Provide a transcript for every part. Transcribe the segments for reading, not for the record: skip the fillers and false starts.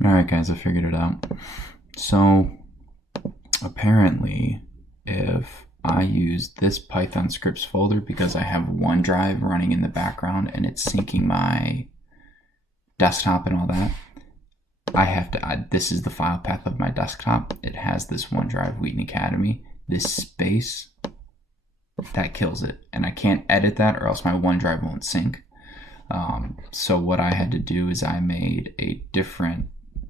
Alright guys, I figured it out. So apparently if I use this Python scripts folder, because I have OneDrive running in the background and it's syncing my desktop and all that, I have to add, this is the file path of my desktop. It has this OneDrive Wheaton Academy. This space, that kills it. And I can't edit that or else my OneDrive won't sync. So what I had to do is I made a different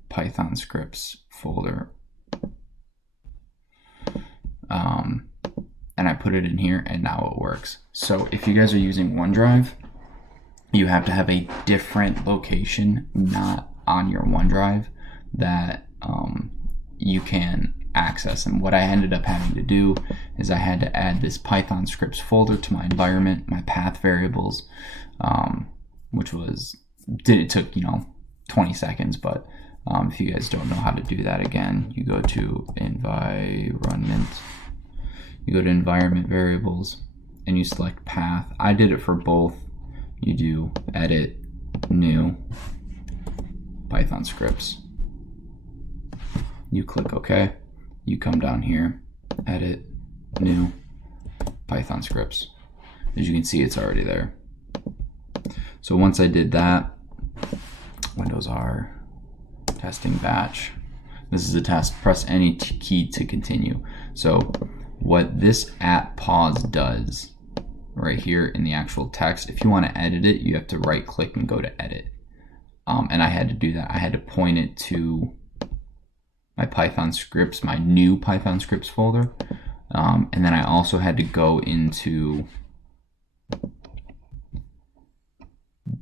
Python scripts folder, and I put it in here, and now it works. So if you guys are using OneDrive, you have to have a different location, not on your OneDrive, that you can access. And what I ended up having to do is I had to add this Python scripts folder to my environment, my path variables, which it took 20 seconds, but if you guys don't know how to do that, again, you go to environment variables and you select path. I did it for both. You do edit, new, Python scripts. You click OK. You come down here, edit, new, Python scripts. As you can see, it's already there. So once I did that, Windows R, testing batch. This is a test. Press any key to continue. So what this @pause does right here in the actual text, if you want to edit it, you have to right click and go to edit. And I had to do that. I had to point it to my Python scripts, my new Python scripts folder. And then I also had to go into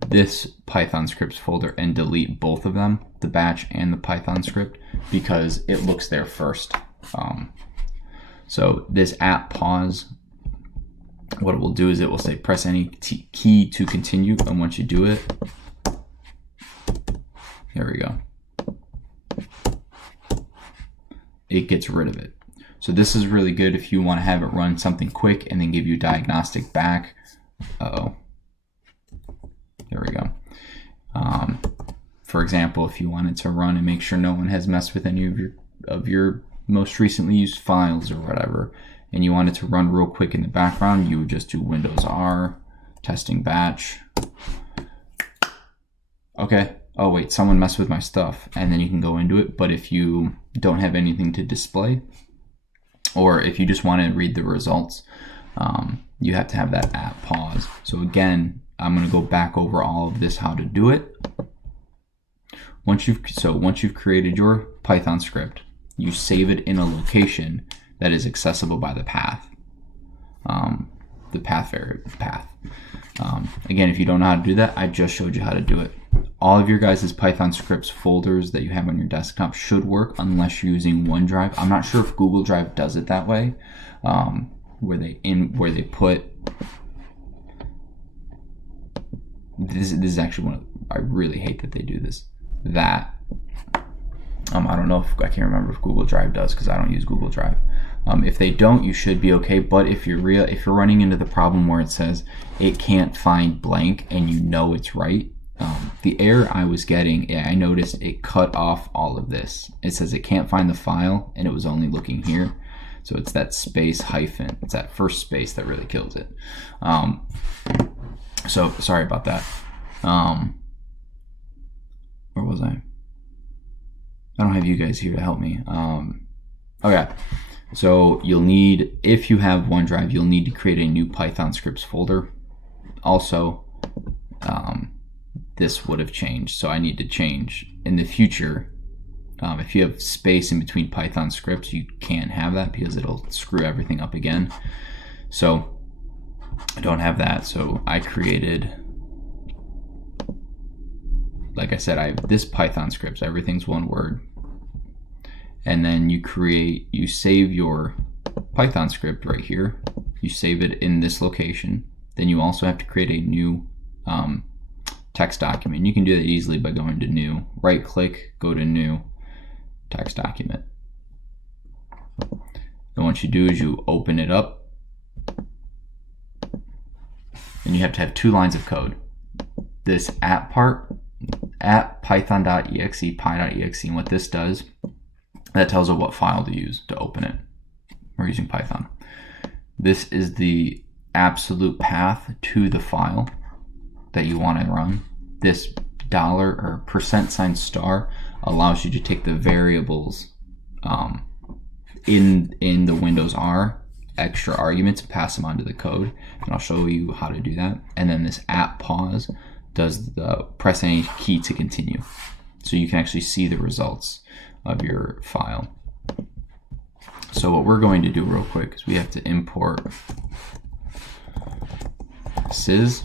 this Python scripts folder and delete both of them, the batch and the Python script, because it looks there first. So this @pause, what it will do is it will say press any key to continue, and once you do it, here we go, it gets rid of it. So this is really good if you want to have it run something quick and then give you diagnostic back. There we go. For example, if you wanted to run and make sure no one has messed with any of your most recently used files or whatever, and you wanted to run real quick in the background, you would just do Windows R, testing batch. Okay, oh wait, someone messed with my stuff, and then you can go into it. But if you don't have anything to display, or if you just want to read the results, you have to have that @pause. So again, I'm going to go back over all of this, how to do it. Once you've created your Python script, you save it in a location that is accessible by the path, the path variable path. Again, if you don't know how to do that, I just showed you how to do it. All of your guys' Python scripts folders that you have on your desktop should work unless you're using OneDrive. I'm not sure if Google Drive does it that way, where they put. This is actually one of, I really hate that they do this. I don't know if I can't remember if Google Drive does, because I don't use Google Drive. If they don't, you should be okay. But if you're running into the problem where it says it can't find blank and you know it's right, the error I was getting, I noticed it cut off all of this. It says it can't find the file, and it was only looking here. So it's that space hyphen. It's that first space that really kills it. So sorry about that. Where was I? I don't have you guys here to help me. Okay. So you'll need, if you have OneDrive, you'll need to create a new Python scripts folder. Also, this would have changed, so I need to change in the future. If you have space in between Python scripts, you can't have that because it'll screw everything up again. So I don't have that, so I created, like I said, I have this Python scripts, everything's one word. And then you save your Python script right here. You save it in this location. Then you also have to create a new text document. You can do that easily by going to new, right click, go to new, text document. And what you do is you open it up, and you have to have 2 lines of code. This @ part at python.exe, py.exe, and what this does, that tells it what file to use to open it. We're using Python. This is the absolute path to the file that you want to run. This dollar or $sign* allows you to take the variables in the Windows R extra arguments and pass them onto the code, and I'll show you how to do that. And then this @pause does the press any key to continue, so you can actually see the results of your file. So what we're going to do real quick is we have to import sys,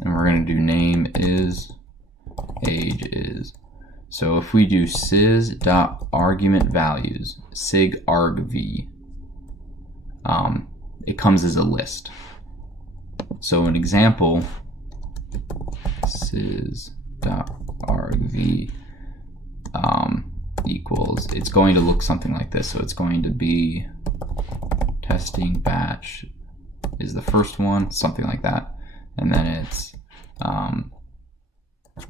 and we're going to do name is, age is. So if we do sys.argument values sig argv, it comes as a list. So an example, sys.argv equals, it's going to look something like this. So it's going to be testing batch is the first one, something like that, and then it's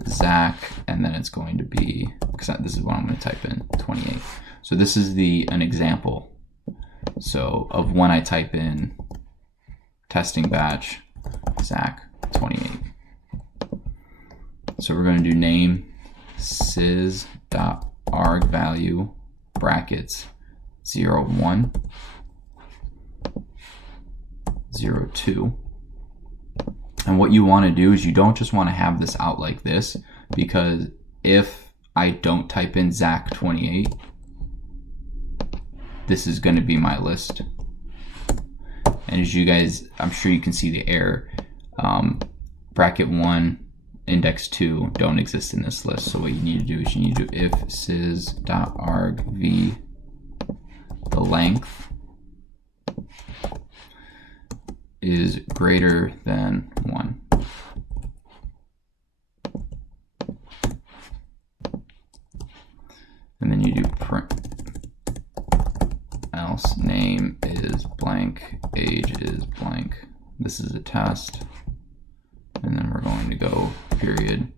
Zach, and then it's going to be, because this is what I'm going to type in, 28. So this is an example, so of when I type in testing batch Zach 28. So we're going to do name sys.arg value brackets 01 02. And what you want to do is you don't just want to have this out like this, because if I don't type in Zach 28, this is going to be my list. And as you guys, I'm sure you can see the error. Bracket 1, index 2 don't exist in this list. So what you need to do is you need to do if sys.argv the length is greater than 1. And then you do print else name is blank, age is blank. This is a test. And then we're going to go period.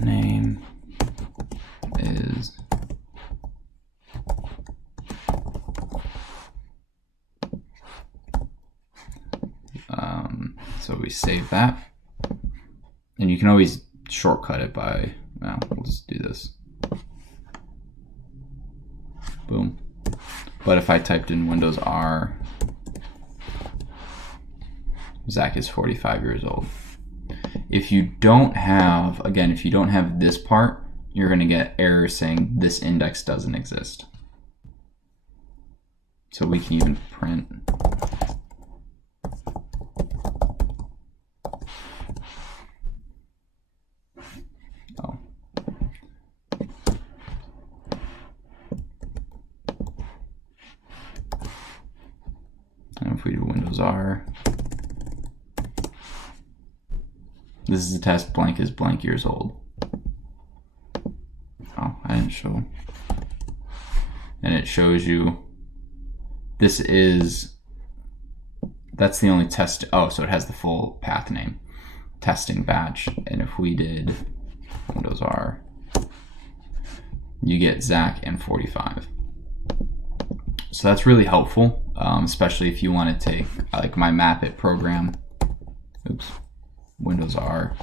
Name is so we save that, and you can always shortcut it by, well, we'll just do this. Boom. But if I typed in Windows R, Zach is 45 years old. If you don't have, again, if you don't have this part, you're going to get errors saying this index doesn't exist. So we can even print and if we do Windows R, this is a test, blank is blank years old. Oh, I didn't show. And it shows you, this is, that's the only test. Oh, so it has the full path name, testing batch. And if we did Windows R, you get Zach and 45. So that's really helpful, especially if you want to take like my map it program. Oops, Windows R,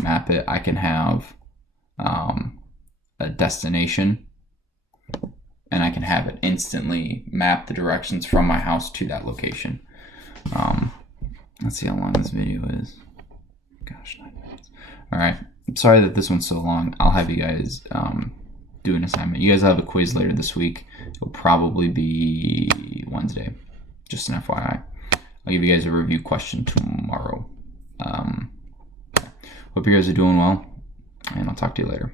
map it. I can have a destination, and I can have it instantly map the directions from my house to that location. Let's see how long this video is. Gosh, 9 minutes. All right, I'm sorry that this one's so long. I'll have you guys do an assignment. You guys have a quiz later this week. It'll probably be Wednesday, just an FYI. I'll give you guys a review question tomorrow. Hope you guys are doing well, and I'll talk to you later.